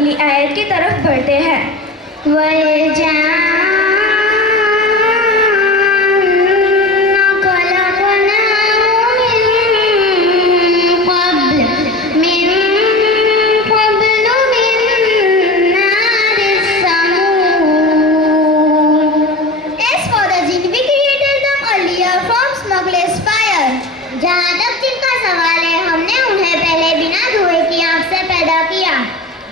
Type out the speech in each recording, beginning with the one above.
अगली आयत की तरफ बढ़ते हैं। जहाँ तक जिनका सवाल है, हमने उन्हें पहले बिना धुएं की आग से पैदा किया।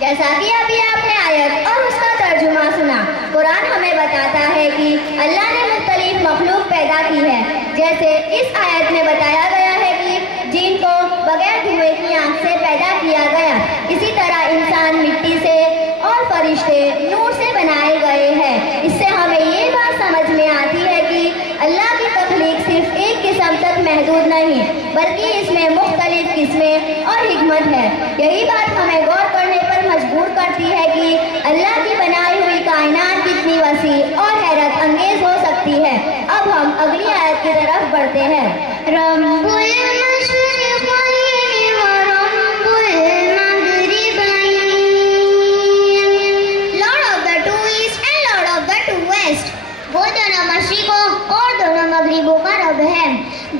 जैसा कि अभी आपने आयत और उसका तर्जुमा सुना, कुरान हमें बताता है कि अल्लाह ने मुख्तलिफ मखलूक पैदा की है। जैसे इस आयत में बताया गया है कि जिन को बगैर धुएं की आग से पैदा किया गया, इसी तरह इंसान मिट्टी से और फरिश्ते नूर से बनाए गए हैं। इससे हमें ये बात समझ में आती है कि अल्लाह की तख्लीक सिर्फ एक किस्म तक महदूद नहीं, बल्कि इसमें मुख्तलिफ किस्में और हिकमत है। यही बात हमें गौर करने पर मजबूर करती है कि अल्लाह की बनाई हुई कायनात कितनी वसी और हैरत अंगेज हो सकती है। अब हम अगली आयत की तरफ बढ़ते हैं। Lord of the two east and lord of the two west, वो दोनों मशरिकों और दोनों मगरिबों का रब है।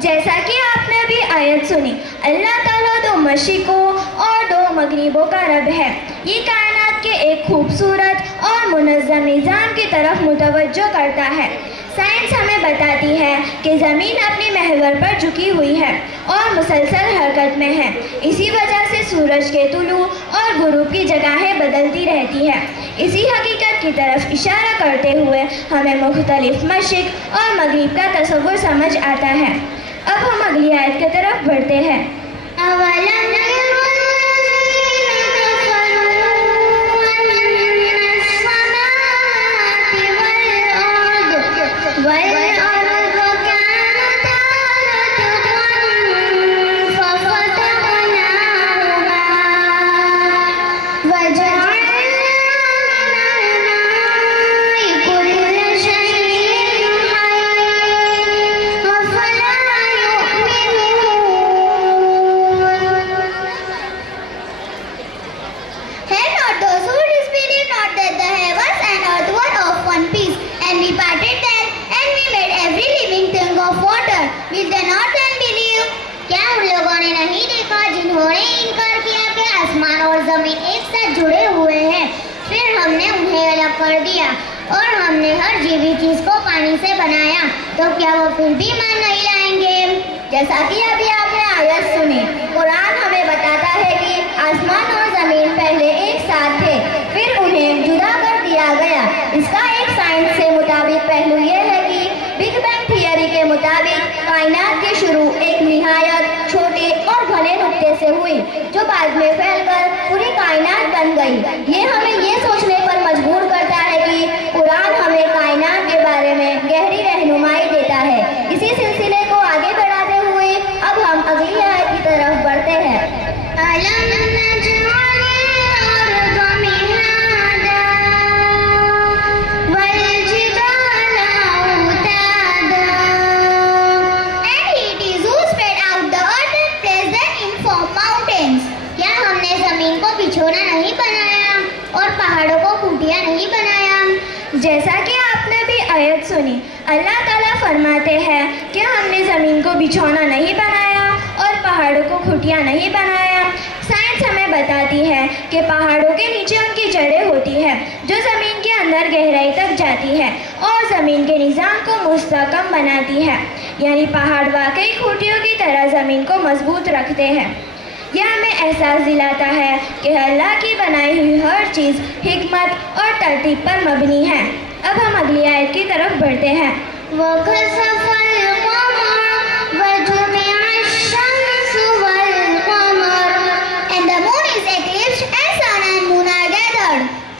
जैसा कि आपने अभी आयत सुनी, अल्लाह ताला दो मशरिकों और दो मगरिबों का रब है। ये कायनात के एक खूबसूरत और मुनज़्ज़म निज़ाम की तरफ मुतवज्जो करता है। साइंस हमें बताती है कि ज़मीन अपनी महवर पर झुकी हुई है और मुसलसल हरकत में है। इसी वजह से सूरज के तुलू और गुरूब की जगहें बदलती रहती है। इसी हकीकत की तरफ इशारा करते हुए हमें मुख्तलिफ मशरिक़ और मगरिब का तसव्वुर समझ आता है। अब हम अगली आयत की तरफ बढ़ते हैं। क्या उन लोगों ने नहीं देखा जिन्होंने इनकार किया कि आसमान और जमीन एक साथ जुड़े हुए हैं? फिर हमने उन्हें अलग कर दिया और हमने हर जीवी चीज को पानी से बनाया, तो क्या वो फिर भी मान नहीं लाएंगे? जैसा कि अभी आपने आयत सुनी, कुरान हमें बताता है कि आसमान और ज़मीन पहले एक साथ थे, फिर उन्हें जुदा कर दिया गया। इसका एक साइंस से मुताबिक पहलू ये है कि बिग बैंग थियरी के मुताबिक कायनात की शुरू एक निहायत छोटे और घने नुक्ते से हुई, जो बाद में फैलकर पूरी कायनात बन गई। ये हमें ये सोचने पर मजबूर करता है कि कुरान हमें कायनात के बारे में गहरी रहनुमाई देता है। इसी सिलसिले को आगे बढ़ाते हुए अब हम अगली आयत की तरफ बढ़ते हैं। बिछोना नहीं बनाया और पहाड़ों को खूंटियां नहीं बनाया? जैसा कि आपने भी आयत सुनी, अल्लाह ताला फरमाते हैं कि हमने ज़मीन को बिछौना नहीं बनाया और पहाड़ों को खूंटियां नहीं बनाया। साइंस हमें बताती है कि पहाड़ों के नीचे उनकी जड़ें होती है जो ज़मीन के अंदर गहराई तक जाती है और ज़मीन के निज़ाम को मुस्तहकम बनाती है। यानी पहाड़ वाकई खूंटियों की तरह ज़मीन को मजबूत रखते हैं। यह हमें एहसास दिलाता है कि अल्लाह की बनाई हुई हर चीज़ हिकमत और तरतीब पर मबनी है। अब हम अगली आयत की तरफ बढ़ते हैं।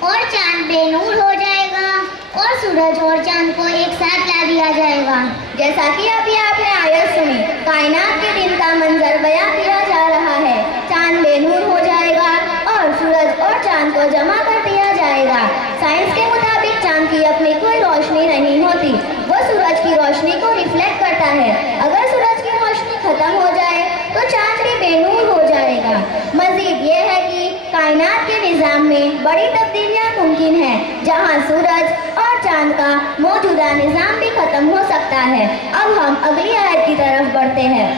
और चांद बेनूर हो जाएगा और सूरज और चांद को एक साथ ला दिया जाएगा। जैसा कि अभी आपने आयत सुनी, कायनात के दिन का मंजर बयां किया जा रहा है। चांद बेनूर हो जाएगा और सूरज और चांद को जमा कर दिया जाएगा। साइंस के मुताबिक चांद की अपनी कोई रोशनी नहीं होती, वो सूरज की रोशनी को रिफ्लेक्ट करता है। अगर सूरज की रोशनी खत्म हो जाए तो चांद भी बेनूर हो जाएगा। मजीद ये है कि कायनात के निज़ाम में में बड़ी तब्दीलियां मुमकिन हैं, जहां सूरज और चांद का मौजूदा निज़ाम भी ख़त्म हो सकता है। अब हम अगली आयत की तरफ बढ़ते हैं।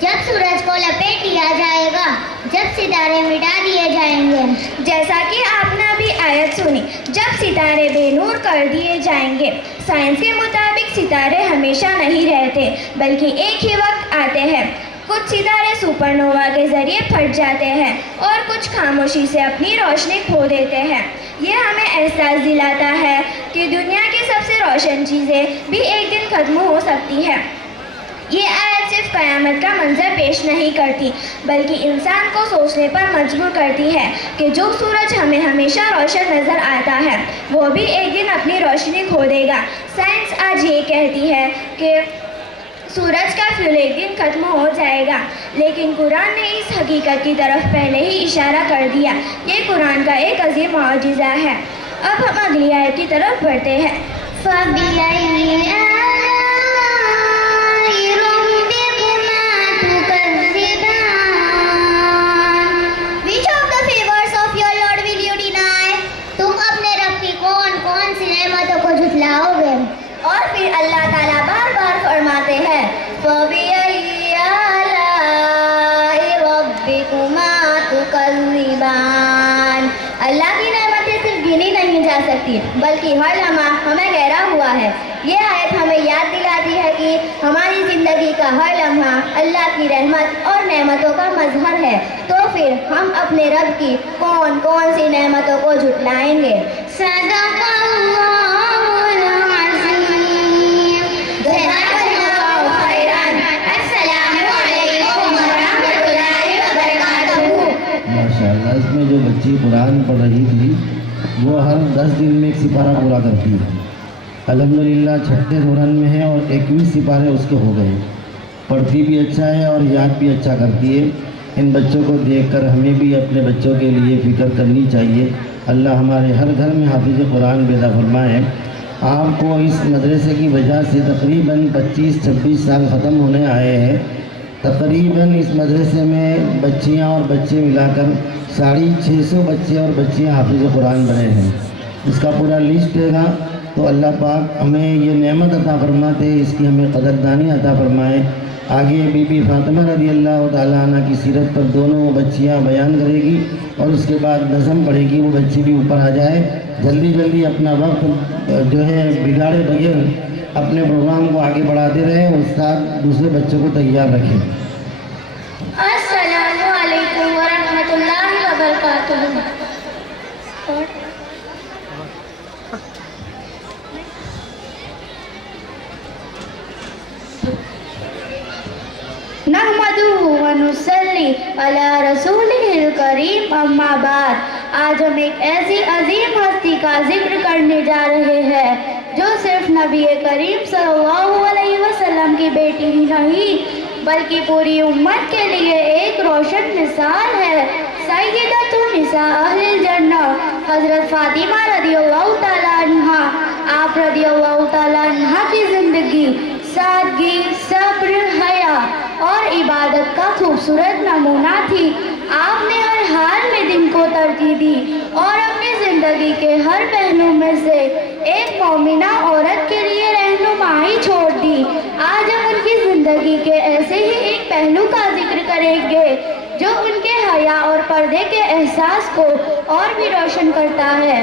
जब सूरज को लपेट दिया जाएगा, जब सितारे मिटा दिए जाएंगे। जैसा कि आपने अभी आयत सुनी, जब सितारे बेनूर कर दिए जाएंगे। साइंस के मुताबिक सितारे हमेशा नहीं रहते, बल्कि एक ही वक्त आते हैं। कुछ सितारे सुपरनोवा के ज़रिए फट जाते हैं और कुछ खामोशी से अपनी रोशनी खो देते हैं। ये हमें एहसास दिलाता है कि दुनिया की सबसे रोशन चीज़ें भी एक दिन ख़त्म हो सकती है। ये आयत सिर्फ क़यामत का मंजर पेश नहीं करती, बल्कि इंसान को सोचने पर मजबूर करती है कि जो सूरज हमें हमेशा रोशन नज़र आता है, वो भी एक दिन अपनी रोशनी खो देगा। साइंस आज ये कहती है कि सूरज का फ्यूल एक दिन ख़त्म हो जाएगा, लेकिन कुरान ने इस हकीकत की तरफ पहले ही इशारा कर दिया। ये कुरान का एक अजीम मौजिज़ा है। अब हम अगली आयत की तरफ बढ़ते हैं। और फिर अल्लाह ताला बार बार फरमाते हैं, फ़बिअय्यि आलाइ रब्बिकुमा तुकज़्ज़िबान। अल्लाह की नेमतें सिर्फ गिनी नहीं जा सकती, बल्कि हर लम्हा हमें घेरा हुआ है। ये आयत हमें याद दिलाती है कि हमारी ज़िंदगी का हर लम्हा अल्लाह की रहमत और नेमतों का मजहर है। तो फिर हम अपने रब की कौन कौन सी नेमतों को झुटलाएंगे? माशाअल्लाह, इसमें जो बच्ची कुरान पढ़ रही थी वो हर 10 दिन में एक सिपारा पूरा करती है। अल्हम्दुलिल्लाह 6ठे कुरान में है और 21 सिपारे उसके हो गए। पढ़ती भी अच्छा है और याद भी अच्छा करती है। इन बच्चों को देखकर हमें भी अपने बच्चों के लिए फ़िक्र करनी चाहिए। अल्लाह हमारे हर घर में हाफिज़ कुरान पैदा फरमाए। आपको इस मदरसे की वजह से तकरीबन 25-26 साल ख़त्म होने आए हैं। तकरीबन इस मदरसे में बच्चियां और बच्चे मिलाकर 650 बच्चे और बच्चियां हाफिज़ कुरान बने हैं। इसका पूरा लिस्ट देगा तो अल्लाह पाक हमें ये नेमत अता फरमाते, इसकी हमें कदरदानी अता फरमाए। आगे बीबी फातिमा रज़ी अल्लाह ताला अन्हा की सीरत पर दोनों बच्चियां बयान करेगी और उसके बाद नज़म पढ़ेगी। वो बच्ची भी ऊपर आ जाए। जल्दी जल्दी अपना वक्त जो है बिगाड़े बगैर अपने प्रोग्राम को आगे बढ़ाते रहे। उस्ताद दूसरे बच्चों को तैयार रखें। अस्सलामु अलैकुम व रहमतुल्लाहि व बरकातुहू। नहमदुहु व नुसल्ली अला रसूलिहिल करीम, अम्मा बाद। आज हम एक ऐसी अजीम हस्ती का जिक्र करने जा रहे हैं जो सिर्फ नबी करीम सल्लल्लाहु अलैहि वसल्लम की बेटी ही नहीं, बल्कि पूरी उम्मत के लिए एक रोशन मिसाल है। सय्यदतु निसा अहलिल जन्नह हज़रत फातिमा रज़ियल्लाहु ताला अन्हा। आप रज़ियल्लाहु ताला अन्हा की ज़िंदगी सादगी, सब्र, हया और इबादत का खूबसूरत नमूना थी। आपने हर हाल में दिन को तरजीह दी और अपनी ज़िंदगी के हर पहलू में से एक मोमिना औरत के लिए रहनुमाई छोड़ दी। आज हम उनकी ज़िंदगी के ऐसे ही एक पहलू का जिक्र करेंगे जो उनके हया और पर्दे के एहसास को और भी रोशन करता है।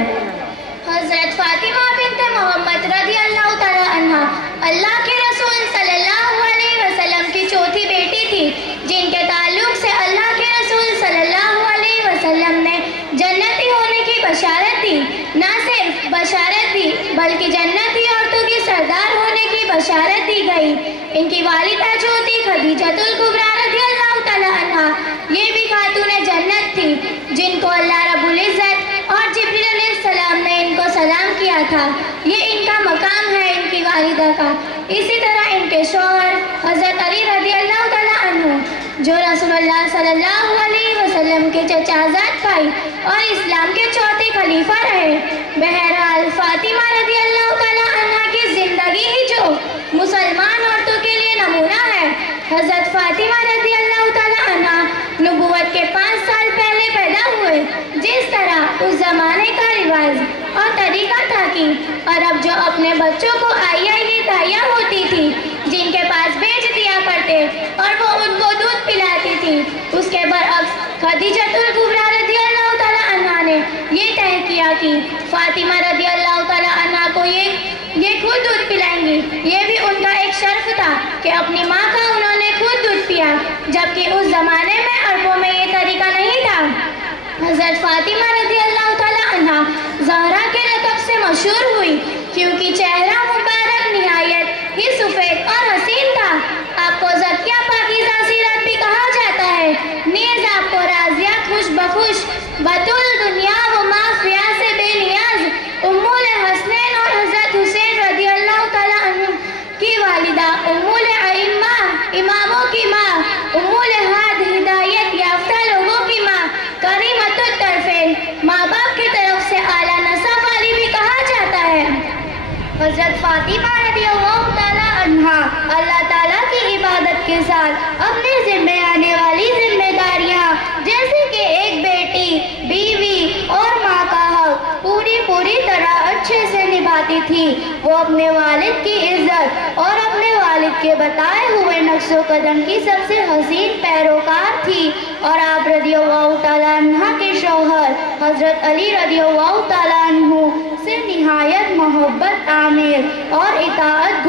हज़रत फातिमा बिन्त मोहम्मद रज़ियल्लाहु ताला अन्हा अल्लाह के रसूल सल्लल्लाहु अलैहि वसल्लम की चौथी बेटी थी, जिनके ताल्लुक से अल्लाह के रसूल सल्लल्लाहु अलैहि वसल्लम ने जन्नती होने की बशारत दी। न सिर्फ बशारत दी, बल्कि जन्नती औरतों की सरदार होने की बशारत दी गई। इनकी वालिदा जो थी खदीजतुल कुबरा रज़ियल्लाहु ताला अन्हा, ये भी खातूने जन्नत थी, जिनको अल्लाह रब्बुल इज़्ज़त और जिब्रील अलैहिस्सलाम ने इनको सलाम किया था। ये इनका मकाम है इनकी वालिदा का। इसी तरह इनके शौहर हज़रत अली रज़ियल्लाहु ताला अन्हु, जो रसूलुल्लाह सल्लल्लाहु अलैहि वसल्लम वसल्लम के चचाजाद भाई और इस्लाम के चौथे खलीफा रहे। बहरहाल फातिमा रज़ी अल्लाह ताला अन्हा की ज़िंदगी ही जो मुसलमान औरतों के लिए नमूना है। हज़रत फातिमा रज़ी अल्लाह ताला अन्हा नबूवत के 5 साल पहले पैदा हुए। जिस तरह उस ज़माने का रिवाज और तरीका था कि अरब जो अपने बच्चों को आइया की दाइया होती थी, जिनके पास भेज दिया करते और वो उनको दूध पिलाती थी, उसके बरअक्स खदीजतुल कुबरा रज़ी अल्लाह ताला अन्हा ने ये तय किया कि फातिमा रज़ी अल्लाह ताला अन्हा को ये खुद दूध पिलाएंगी। ये भी उनका एक शर्फ था कि अपनी माँ का उन्होंने खुद दूध पिया, जबकि उस ज़माने में अरबों में ये तरीका नहीं था। हज़रत फातिमा रज़ी अल्लाह ताला अन्हा ज़हरा के लक़ब से मशहूर हुई क्योंकि चेहरा मुबारक निहायत ही सफ़ेद और हसीन था। आपको ज़किया पाकीज़ा सीरत भी कहा जाता है। नीज़ आपको राज़िया खुश बखुश बतुल दुनिया व माफिया से बेनियाज उम्मुल हसनैन और हज़रत हुसैन रज़ी अल्लाह ताला अन्हु की वालिदा उम्मुल अइम्मा इमामों की माँ उम्मुल हाद हिदायत याफ्ता लोगों की माँ करीमतुत तरफ़ैन माँ बाप की तरफ से आला नसब वाली भी कहा जाता है। हज़रत फातिमा रज़ियल्लाहु ताला अन्हा अल्लाह ताला की इबादत के साथ अपने ज़िम्मे आने वाली जिम्मेदारियाँ जैसे कि एक बेटी, बीवी और माँ का हक पूरी तरह अच्छे से निभाती थी। वो अपने वालिद की इज्जत और अपने वालिद के बताए हुए नक्शो कदम की सबसे हसीन पैरोकार थी और आप रज़ियल्लाहु ताला अन्हा के शौहर हज़रत अली रज़ियल्लाहु ताला अन्हु से निहायत मोहब्बत आमिर और इताअत